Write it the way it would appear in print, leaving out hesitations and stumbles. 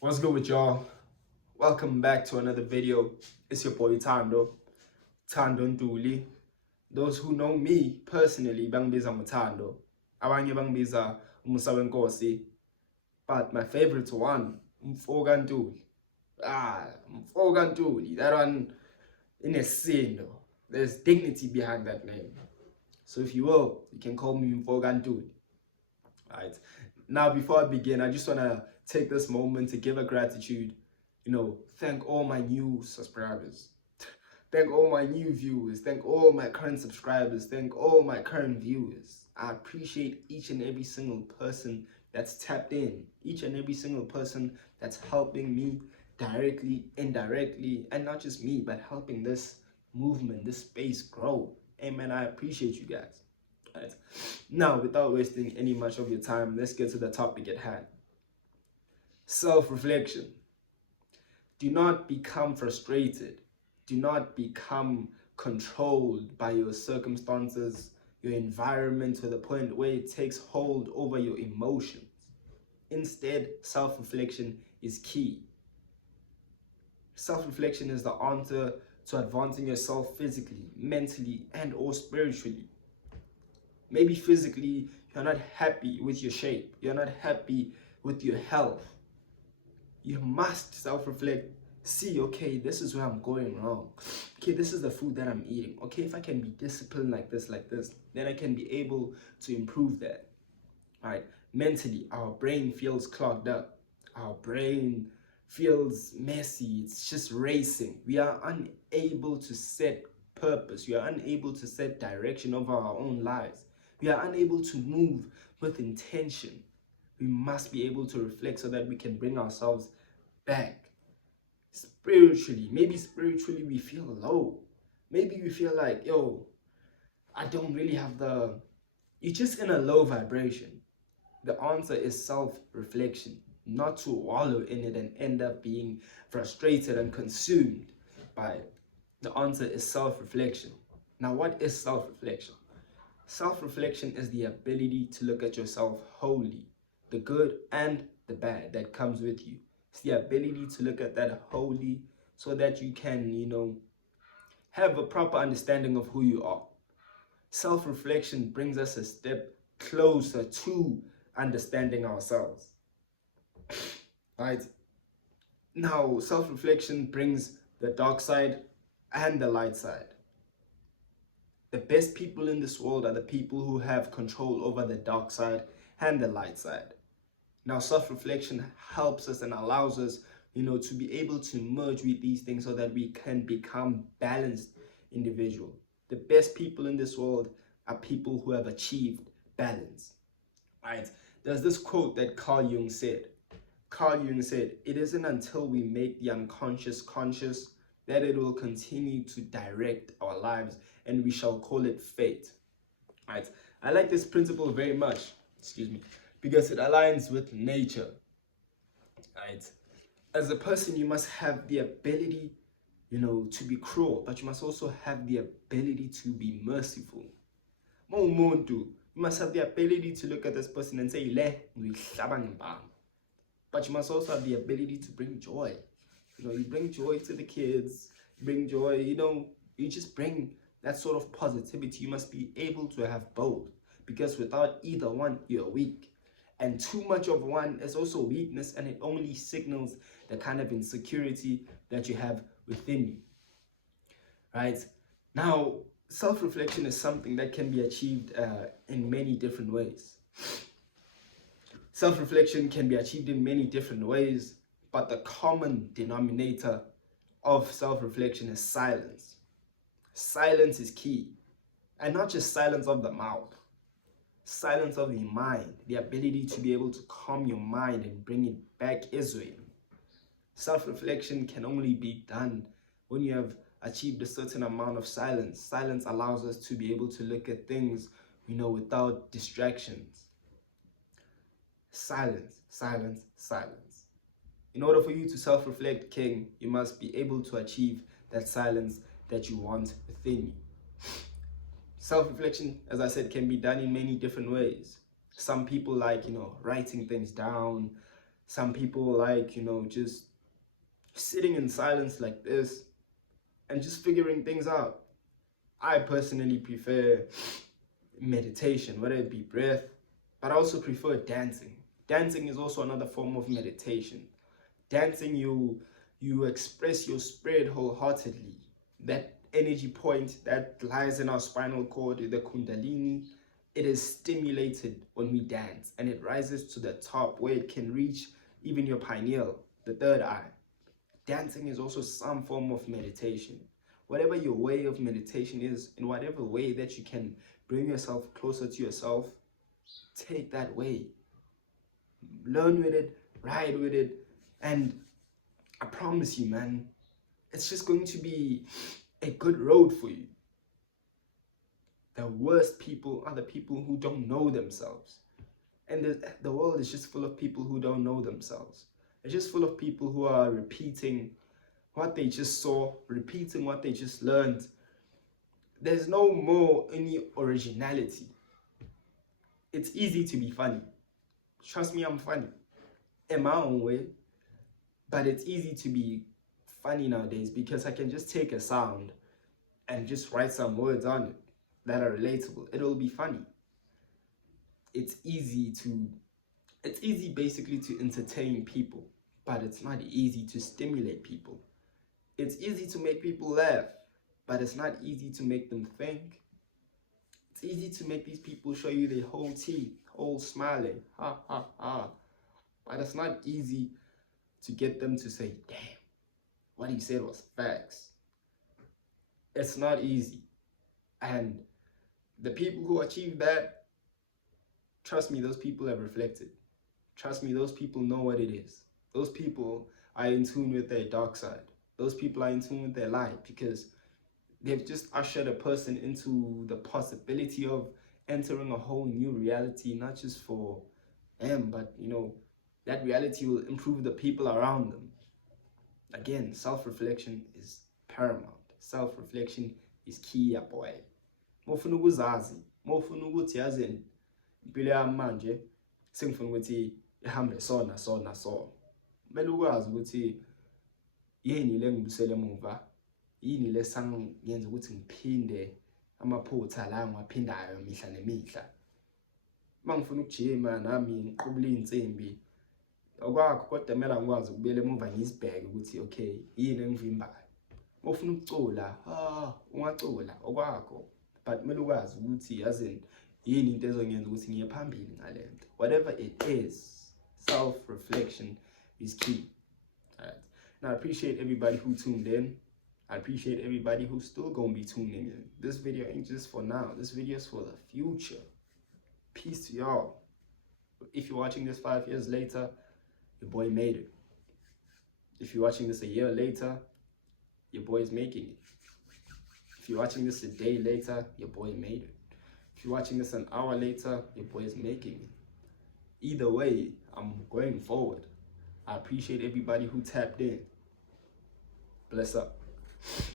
What's good with y'all? Welcome back to another video. It's your boy Tando Ntuli. Those who know me personally bangibiza Mutando. Abanye bangibiza Umusawenkosi. But my favorite one, Mfoka Ntuli. Mfoka Ntuli. That one in a sin though. There's dignity behind that name. So if you will, you can call me Mfoka Ntuli. Right. Now, before I begin, I just want to take this moment to give a gratitude. Thank all my new subscribers. Thank all my new viewers. Thank all my current subscribers. Thank all my current viewers. I appreciate each and every single person that's tapped in. Each and every single person that's helping me directly, indirectly, and not just me, but helping this movement, this space grow. Hey man, I appreciate you guys. Right. Now, without wasting any much of your time, let's get to the topic at hand. Self-reflection. Do not become frustrated. Do not become controlled by your circumstances, your environment, to the point where it takes hold over your emotions. Instead, self-reflection is key. Self-reflection is the answer to advancing yourself physically, mentally, and or spiritually. Maybe physically, you're not happy with your shape. You're not happy with your health. You must self-reflect. See, okay, this is where I'm going wrong. Okay, this is the food that I'm eating. Okay, if I can be disciplined like this, then I can be able to improve that. All right. Mentally, our brain feels clogged up. Our brain feels messy. It's just racing. We are unable to set purpose. We are unable to set direction of our own lives. We are unable to move with intention. We must be able to reflect so that we can bring ourselves back. Spiritually, maybe spiritually we feel low. Maybe we feel like, yo, I don't really have you're just in a low vibration. The answer is self-reflection, not to wallow in it and end up being frustrated and consumed by it. The answer is self-reflection. Now, what is self-reflection? Self-reflection is the ability to look at yourself wholly, the good and the bad that comes with you. It's the ability to look at that wholly so that you can, have a proper understanding of who you are. Self-reflection brings us a step closer to understanding ourselves. Right? Now, self-reflection brings the dark side and the light side. The best people in this world are the people who have control over the dark side and the light side. Now, self-reflection helps us and allows us, to be able to merge with these things so that we can become balanced individual. The best people in this world are people who have achieved balance. Right? There's this quote that Carl Jung said. Carl Jung said, "It isn't until we make the unconscious conscious that it will continue to direct our lives, and we shall call it fate." Right? I like this principle very much, because it aligns with nature. Right? As a person, you must have the ability, to be cruel, but you must also have the ability to be merciful. You must have the ability to look at this person and say, "Le, but you must also have the ability to bring joy. You bring joy to the kids, you bring joy, you just bring that sort of positivity. You must be able to have both, because without either one, you're weak. And too much of one is also weakness, and it only signals the kind of insecurity that you have within you. Right? Now, self-reflection is something that can be achieved in many different ways. Self-reflection can be achieved in many different ways, but the common denominator of self-reflection is silence. Silence is key, and not just silence of the mouth, silence of the mind, the ability to be able to calm your mind and bring it back Israel. Self-reflection can only be done when you have achieved a certain amount of silence. Silence allows us to be able to look at things, without distractions. Silence, silence, silence. In order for you to self-reflect, King, you must be able to achieve that silence that you want within you. Self-reflection, as I said, can be done in many different ways. Some people like, writing things down. Some people like, just sitting in silence like this and just figuring things out. I personally prefer meditation, whether it be breath, but I also prefer dancing. Dancing is also another form of meditation. Dancing, you express your spirit wholeheartedly. That energy point that lies in our spinal cord, the kundalini, it is stimulated when we dance, and it rises to the top where it can reach even your pineal, the third eye. Dancing is also some form of meditation. Whatever your way of meditation is, in whatever way that you can bring yourself closer to yourself, take that way. Learn with it, ride with it, and I promise you, man, it's just going to be a good road for you. The worst people are the people who don't know themselves. And the world is just full of people who don't know themselves. It's just full of people who are repeating what they just saw, repeating what they just learned. There's no more any originality. It's easy to be funny. Trust me, I'm funny in my own way. But it's easy to be funny nowadays because I can just take a sound and just write some words on it that are relatable. It'll be funny. It's easy basically to entertain people, but it's not easy to stimulate people. It's easy to make people laugh, but it's not easy to make them think. It's easy to make these people show you their whole teeth, all smiling, ha ha ha. But it's not easy to get them to say, damn, what he said was facts. It's not easy. And the people who achieve that, trust me, those people have reflected. Trust me, those people know what it is. Those people are in tune with their dark side. Those people are in tune with their light because they've just ushered a person into the possibility of entering a whole new reality, not just for them, but that reality will improve the people around them. Again, self-reflection is paramount. Self-reflection is key, ya boy. Mofuna ukuzazi, mofuna ukuthi yazini impilo yami manje sengifuna ukuthi ihambe sona so. Kumele ukwazi ukuthi yini le ngibusele emuva, yini le sangenza ukuthi ngiphinde amaphutha la ngiwaphindayo mihla nemihla. Mangifuna ukujima nami ngiqubula insimbi okwakho, kodwa kumele ngikwazi ukubuyela emuva ngizibheke ukuthi okay, yini engivimbayo. Mofuna ukucula, ungacula okwakho, but kumele ukwazi ukuthi yazini yini into ezongenza ukuthi ngiye phambili ngalento. Whatever it is, self-reflection is key. All right. Now, I appreciate everybody who tuned in. I appreciate everybody who's still gonna be tuning in. This video ain't just for now. This video is for the future. Peace to y'all. If you're watching this 5 years later, your boy made it. If you're watching this a year later, your boy is making it. If you're watching this a day later, your boy made it. If you're watching this an hour later, your boy is making it. Either way, I'm going forward. I appreciate everybody who tapped in. Bless up.